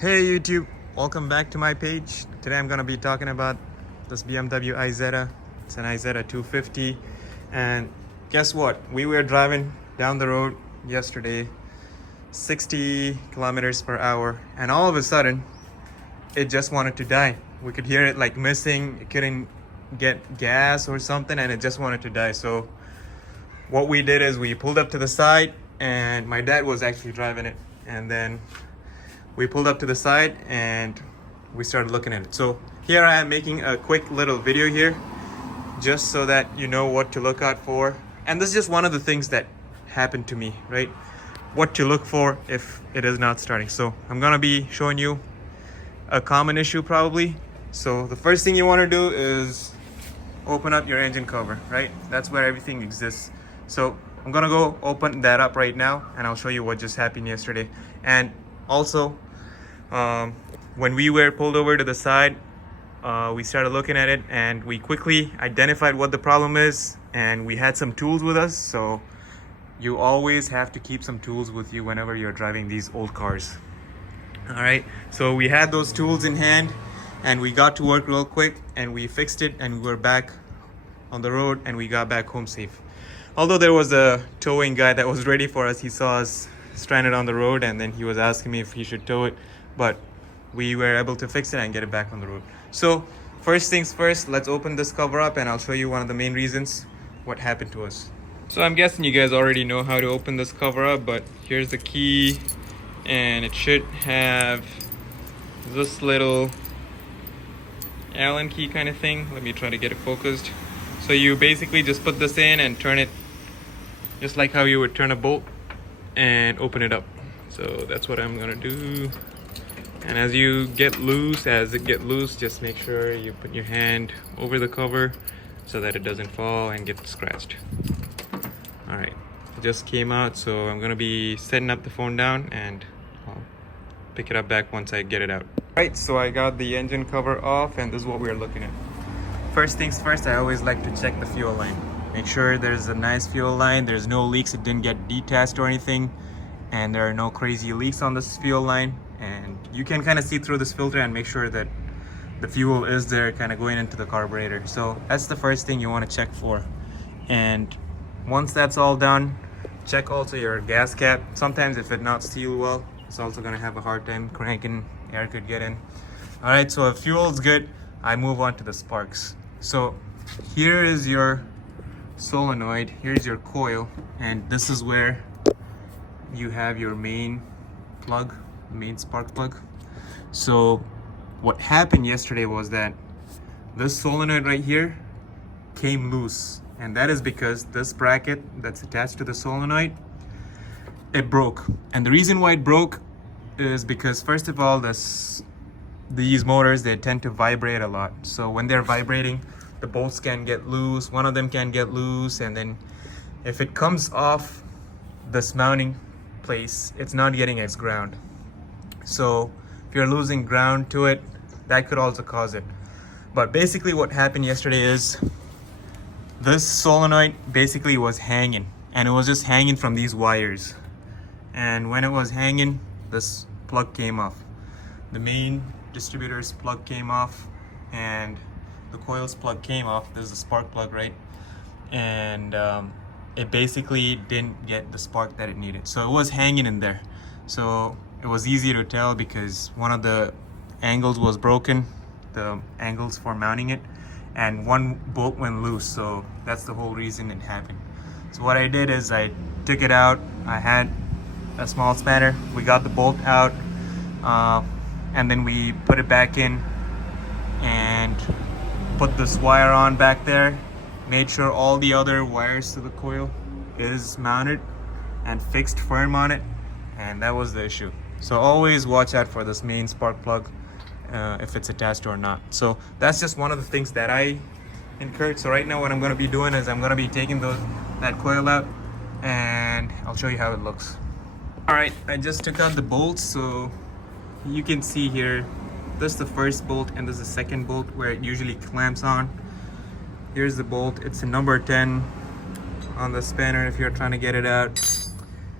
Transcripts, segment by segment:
Hey YouTube, welcome back to my page. Today I'm gonna be talking about this BMW Isetta. It's an Isetta 250, and guess what? We were driving down the road yesterday, 60 kilometers per hour, and all of a sudden, it just wanted to die. We could hear it like missing. It couldn't get gas or something, and it just wanted to die. So what we did is we pulled up to the side, and my dad was actually driving it, and then we pulled up to the side and we started looking at it. So here I am making a quick little video here just so that you know what to look out for. And this is just one of the things that happened to me, right? What to look for if it is not starting. So I'm gonna be showing you a common issue probably. So the first thing you want to do is open up your engine cover, right? That's where everything exists. So I'm gonna go open that up right now and I'll show you what just happened yesterday. And also, when we were pulled over to the side, we started looking at it and we quickly identified what the problem is, and we had some tools with us. So you always have to keep some tools with you whenever you're driving these old cars. All right, so we had those tools in hand and we got to work real quick and we fixed it, and we were back on the road and we got back home safe. Although there was a towing guy that was ready for us. He saw us stranded on the road and then he was asking me if he should tow it, but we were able to fix it and get it back on the road. So first things first, let's open this cover up and I'll show you one of the main reasons what happened to us. So I'm guessing you guys already know how to open this cover up, but here's the key, and it should have this little Allen key kind of thing. Let me try to get it focused. So you basically just put this in and turn it just like how you would turn a bolt and open it up. So that's what I'm gonna do. And as it get loose, just make sure you put your hand over the cover so that it doesn't fall and get scratched. All right, it just came out, so I'm gonna be setting up the phone down and I'll pick it up back once I get it out. All right, so I got the engine cover off and this is what we're looking at. First things first, I always like to check the fuel line. Make sure there's a nice fuel line, there's no leaks, it didn't get detached or anything, and there are no crazy leaks on this fuel line. And you can kind of see through this filter and make sure that the fuel is there kind of going into the carburetor. So that's the first thing you want to check for. And once that's all done, check also your gas cap. Sometimes if it's not sealed well, it's also going to have a hard time cranking, air could get in. All right, so if fuel's good, I move on to the sparks. So here is your solenoid, here's your coil, and this is where you have your main plug, main spark plug. So what happened yesterday was that this solenoid right here came loose, and that is because this bracket that's attached to the solenoid, it broke. And the reason why it broke is because, first of all, these motors, they tend to vibrate a lot. So when they're vibrating, the bolts can get loose, one of them can get loose, and then if it comes off this mounting place, it's not getting its ground. So if you're losing ground to it, that could also cause it. But basically what happened yesterday is this solenoid basically was hanging, and it was just hanging from these wires. And when it was hanging, this plug came off. The main distributor's plug came off and the coil's plug came off. This is the spark plug, right? And it basically didn't get the spark that it needed. So it was hanging in there. So it was easy to tell because one of the angles was broken, the angles for mounting it, and one bolt went loose. So that's the whole reason it happened. So what I did is I took it out. I had a small spanner. We got the bolt out, and then we put it back in and put this wire on back there, made sure all the other wires to the coil is mounted and fixed firm on it, and that was the issue. So always watch out for this main spark plug, if it's attached or not. So that's just one of the things that I incurred. So right now what I'm going to be doing is I'm going to be taking that coil out and I'll show you how it looks. All right, I just took out the bolts, so you can see here, this is the first bolt and this is the second bolt where it usually clamps on. Here's the bolt. It's a number 10 on the spanner if you're trying to get it out.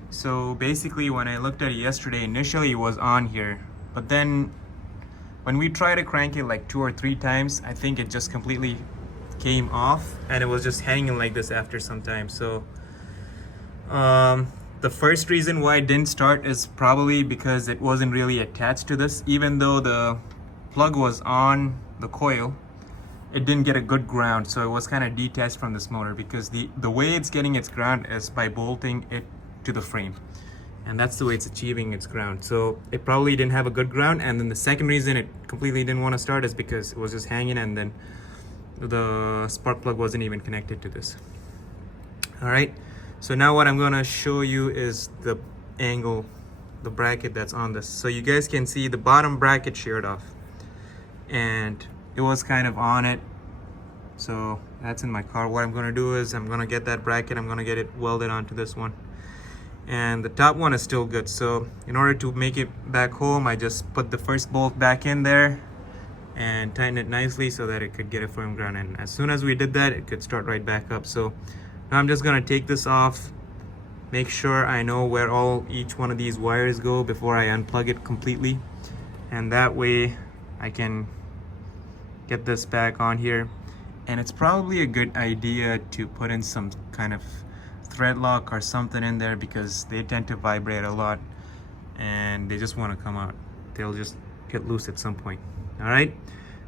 So basically when I looked at it yesterday, initially it was on here, but then when we tried to crank it like 2 or 3 times, I think it just completely came off and it was just hanging like this after some time. So the first reason why it didn't start is probably because it wasn't really attached to this. Even though the plug was on the coil, it didn't get a good ground, so it was kind of detached from this motor, because the way it's getting its ground is by bolting it to the frame, and that's the way it's achieving its ground. So it probably didn't have a good ground. And then the second reason it completely didn't want to start is because it was just hanging, and then the spark plug wasn't even connected to this. All right, so now what I'm going to show you is the angle, the bracket that's on this. So you guys can see the bottom bracket sheared off, and it was kind of on it. So that's in my car. What I'm going to do is I'm going to get that bracket, I'm going to get it welded onto this one, and the top one is still good. So in order to make it back home, I just put the first bolt back in there and tighten it nicely so that it could get a firm ground, and as soon as we did that, it could start right back up. So now I'm just going to take this off, make sure I know where each one of these wires go before I unplug it completely, and that way I can get this back on here. And it's probably a good idea to put in some kind of thread lock or something in there, because they tend to vibrate a lot and they just want to come out. They'll just get loose at some point. All right,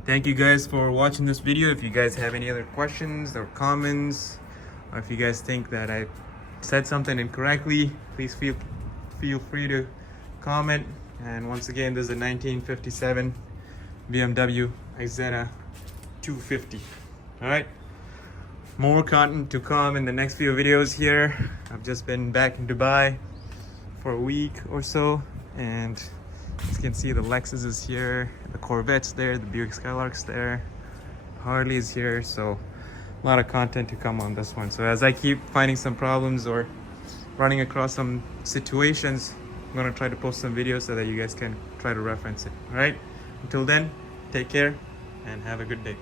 thank you guys for watching this video. If you guys have any other questions or comments, or if you guys think that I said something incorrectly, please feel free to comment. And once again, this is a 1957 BMW Isetta 250. All right, more content to come in the next few videos here. I've just been back in Dubai for a week or so, and as you can see, the Lexus is here, the Corvette's there, the Buick Skylark's there, Harley is here. So a lot of content to come on this one. So as I keep finding some problems or running across some situations, I'm gonna try to post some videos so that you guys can try to reference it. All right, until then, take care and have a good day.